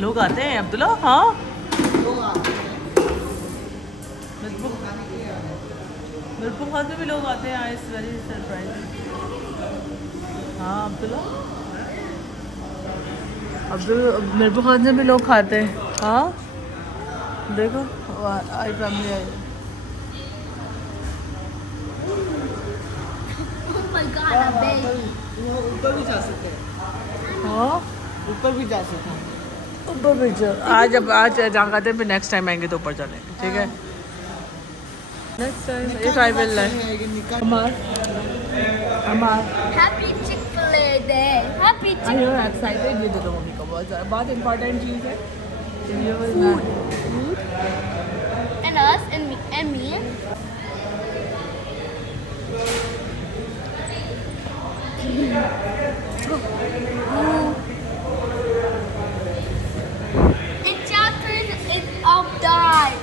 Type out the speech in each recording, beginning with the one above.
लोग आते हैं अब्दुल्ला। हाँ मिरपुर खास में भी लोग आते हैं। I is very surprising. हाँ अब्दुल्ला मिरपुर खास में भी लोग खाते हैं। हाँ देखो आई फैमिली आई। ऊपर भी जा सकते हैं। हाँ ऊपर भी जा सकते हैं। ऊपर भी आज जहाँ खाते हैं फिर नेक्स्ट टाइम आएंगे तो ऊपर चलेंगे। ठीक है next time if I will Ammar Happy Chick-fil-A Day. Happy I am excited. ये दे दो मम्मी को बहुत इंपॉर्टेंट चीज़ है। Food. And us and me. The chapter is of die.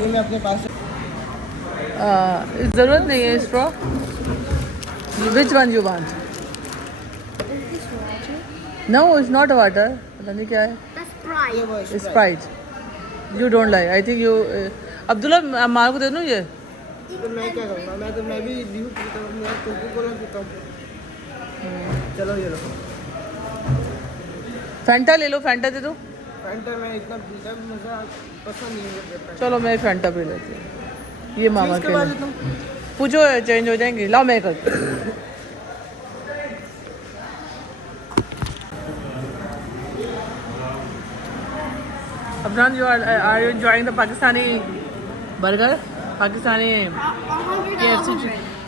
ये मैं अपने पास ज़रूरत नहीं है straw. Which one you want? No it's not water. पता नहीं क्या है। That's Sprite. ये वो Sprite you don't like. I think you Abdullah Ammar को दे दूँ ये। तो मैं क्या करूँगा? मैं भी ड्यू पीता हूँ, मैं कोको कोला पीता हूँ। चलो ये लो फैंटा ले लो। फैंटा दे दो। फैंटा मैं इतना पीता मुझे पसंद नहीं है। चलो मैं फैंटा पी लेती हूँ। ये मामा के लिए पूछो चेंज हो जाएंगे। लाओ मैं कर Abnan, you are you enjoying the Pakistani burger? Pakistani KFC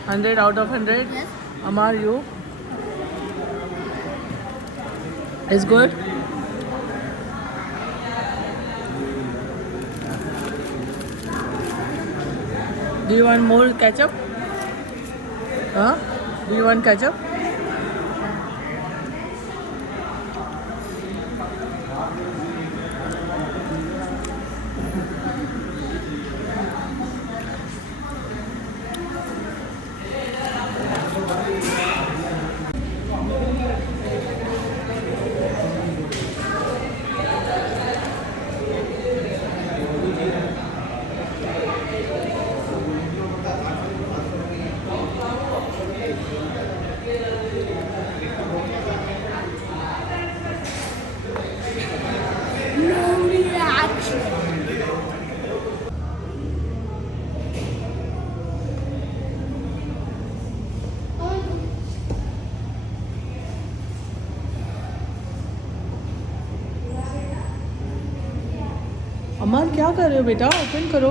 100 out of 100. Yes. Amar, you? Is good. Do you want more ketchup? Huh? Do you want ketchup? No reaction. अमर क्या कर रहे हो बेटा? ओपन करो।